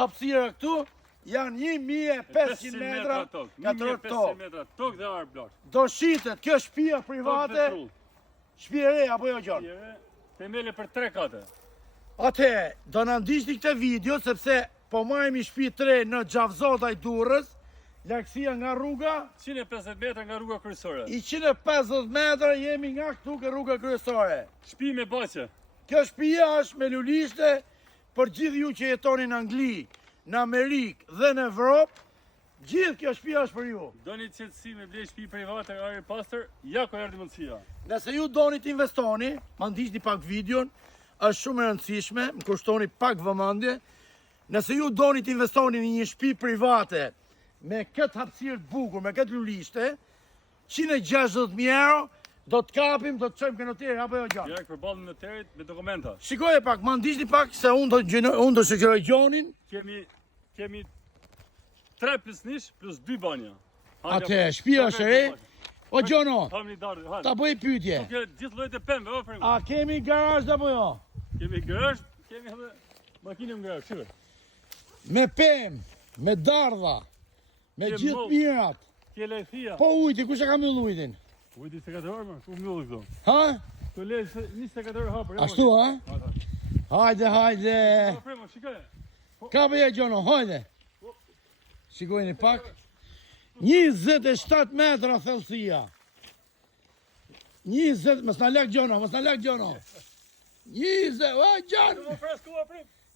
hapësira këtu janë 1500 metra katror tokë. 1500 metra tokë dhe arë blarë. Do shitet, kjo shtëpia private, shtëpi e re apo jo Gjon? Shtëpi e re, themele për 3 kate. Ate, do na ndiqni këtë video sepse po marrim shtëpi 3 në Xhavzota i Durrës, lagësia nga rruga 150 metra nga rruga kryesore. 150 metra jemi nga këtu ke rruga kryesore. Shtëpi me baqe. Kjo shtëpia është me lulishte për gjithë ju që jetoni në Angli, në Amerikë dhe në Evropë. Gjithë kjo shtëpia është për ju. Doni qetësi me blej shtëpi private ajër pastër, ja ku erdhi mundësia. Nëse ju doni të investoni, ma ndiqni pak videon, është shumë e rëndësishme, më kushtoni pak vëmendje. Nëse ju doni të investoni në një shtëpi private me këtë hapësirë të bukur, me këtë lulishte, 160.000 euro, do të kapim, do të çojmë ke noteri apo jo Gjon? Direkt përballë noterit me dokumenta. Shikoje pak, ma ndiqni pak se unë do shoqëroj Gjonin. Kemi 3 plisnish plus 2 banja. Atë, shtëpia është e re. O Gjono, ta ta bëj pyetje. Gjithë llojet e pemëve, ofrim. A kemi garazh apo jo? Kemi garazh, kemi edhe makinë në garazh, shive. Me pemë, me dardha, me gjithë mirat. Kje lejthia. Po ujti, kush e ka mbyll ujtin? Ujti se ka të orë, ku mbyllë këto. Ha? Këto lejtë 24 orë hapër. Ashtu, ha? Hajde. Ofrim, shikoje. Ka bëje Gjono, hajde. Shikojni pak. 27 metra thellësia. 20, mos na lak Gjono, mos na lak Gjono. 20, o Gjon!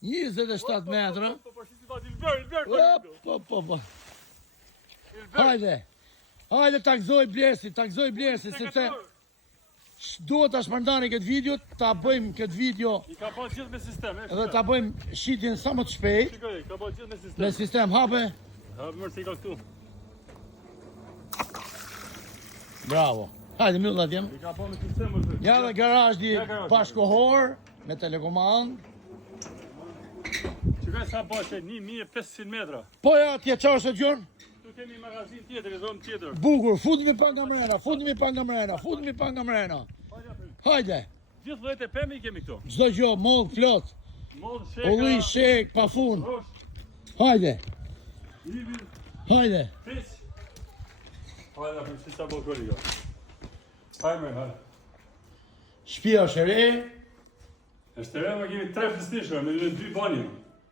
27 metra. Po. Hajde ta gëzoj Blersi, sepse duhet ta shpërndani këtë video, ta bëjmë këtë video. I ka bërë gjithë me sistem, edhe ta bëjmë shitjen sa më të shpejt. Shikoj, ka bërë gjithë me sistem. Me sistem hape. Hape mërë se i ka këtu. Bravo. Hajde, mbyll atje. I ka bërë me sistem mërë. Ja dhe garazhi bashkohor me telekomand. Shikoj sa baqe, 1500 metra. Po ja, atje çfarë është Gjon? Tu kemi magazin tjetër, zonë tjetër. Bukur, futemi pa nga mrena. Hajde. Gjithë llojet e pemë i kemi këtu. Çdo gjë, moll, flot. Moll, sheka. Ulli, shek, pafund. Hajde. Hajde. Fish. Hajde, si sa bokori jo. Hajde. Shtëpia është e re. Është e re, ma kemi 3 plisnishra, me 2 banje.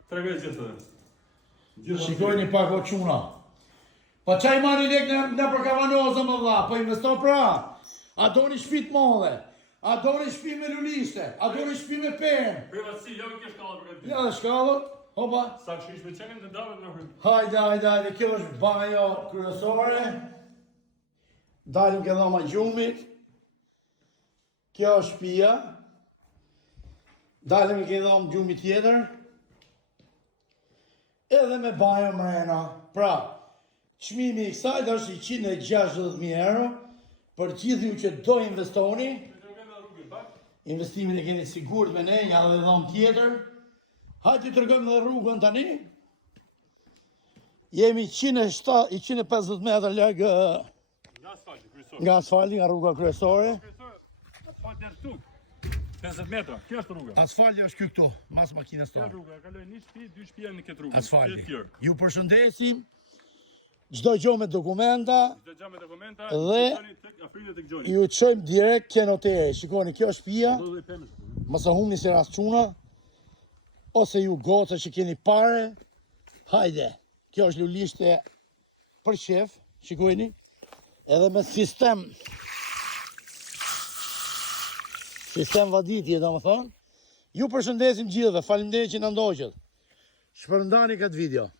3 gëzë gjithë. Shikojni pak o çuna. Po çaj marri lek në për kavanozë më dha, po investo pra. A doni shtëpi të mëdha? A doni shtëpi me lulishte? A doni shtëpi me pemë? Privatësi, jo kjo shkallë për këtë. Ja dhe shkallët. Hopa. Sa shish me çekin të davën në hyrë. Hajde, kjo është bajo kryesore. Dalim ke dhoma gjumit. Kjo është shtëpia. Dalim ke dhoma gjumit tjetër. Edhe me bajo mrena. Pra, çmimi i kësaj është 160.000 euro për gjithë ju që do investoni. Investimin e keni sigurt me ne, ja dhe dhom tjetër. Hajde të tregojmë dhe rrugën tani. Jemi 150 metra larg nga asfalti, nga rruga kryesore. Asfalti është këtu. 50 metra, kjo është rruga. Asfalti është këtu, mas makinës Kjo tonë. rruga, kaloj një shtëpi, 2 shtëpia në këtë rrugë. Asfalti. Ju përshëndesim. Çdo gjë me dokumenta. Dhe ju çojmë direkt ke noteri. Shikoni, kjo është shtëpia. Mos e humni si rast çuna. Ose ju goca që keni pare. Hajde. Kjo është lulishte për shef. Shikojni. Edhe me sistem vaditje, domethënë. Ju përshëndesim gjithëve. Faleminderit që na ndoqët. Shpërndani këtë video.